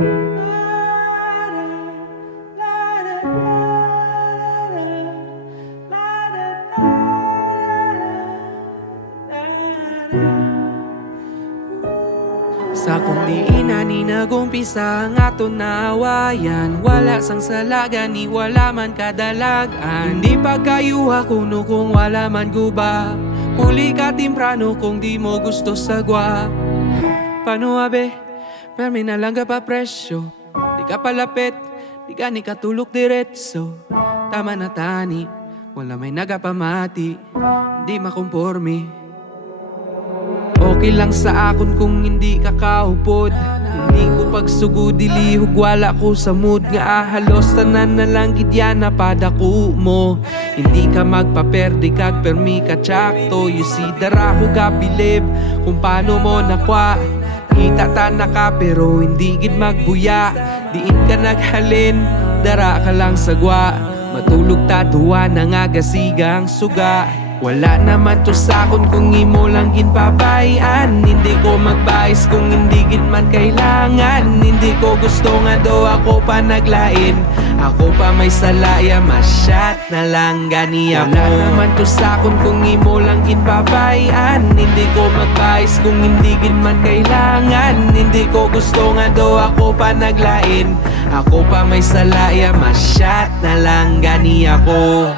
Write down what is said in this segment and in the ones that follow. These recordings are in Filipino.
Sa kung diinan ni nagumpisa ang aton naawayan, wala sang salaga ni wala man kadalagan. Hindi pagkayuha kuno kung wala man guba, puli ka timprano kung di mo gusto sagwa. Paano abe? Permi na lang ka pa presyo, di ka palapit, di ka ni katulog diretso. Tama na tani, wala may nagapamati, di makomporme. Okay lang sa akon kung hindi ka kaupod, hindi ko pagsugod dilihog, wala ko sa mood nga halos tanan na lang gidyan na padako mo. Hindi ka magpaperde kag permi ka tsakto, you see dara ko ka bilib kung paano mo nakwa. Kita ta na ka pero hindi gid magbuya, diin ka naghalin, dara ka lang sagwa. Matulog ta duwa na nga gasigang suga. Wala naman to sakon kung imo lang ginpabayan. Hindi ko magbayis kung hindi gid man kailangan. Hindi ko gusto nga do ako pa naglain, ako pa may salaya, masyat na lang gani ako. Wala naman to sakon kung imo lang ginpabayan. Hindi ko magbayis kung hindi gid man kailangan. Hindi ko gusto nga do ako pa naglain, ako pa may salaya, masyat na lang gani ako.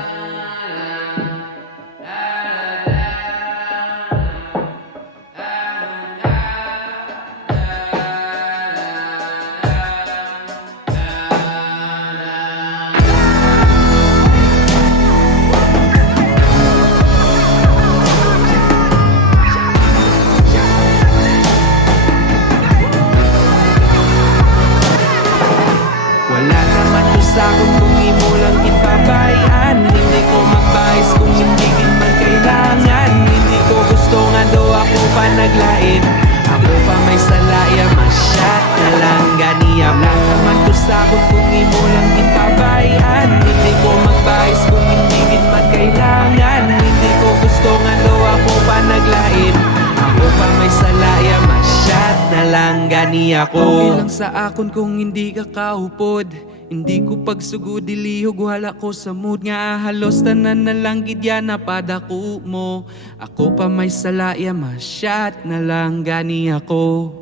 Wala naman to sakon kung imo lang ginpabayan. Hindi ko magbayis kung hindi gid man kailangan. Hindi ko gusto nga do ako pa naglain, ako pa may salaya, masyat na lang gani ako. Wala naman to sakon kung imo lang ginpabayan. Hindi ko magbayis kung hindi gid man kailangan. Hindi ko gusto nga do ako pa naglain, ako pa may salaya, masyat na lang gani ako. Okay lang sa akon kung hindi ka kaupod, hindi ko pagsugod dilihog, wala ko sa mood nga halos tanan na lang gidya na padako mo. Ako pa may salaya, masyat na lang gani ako.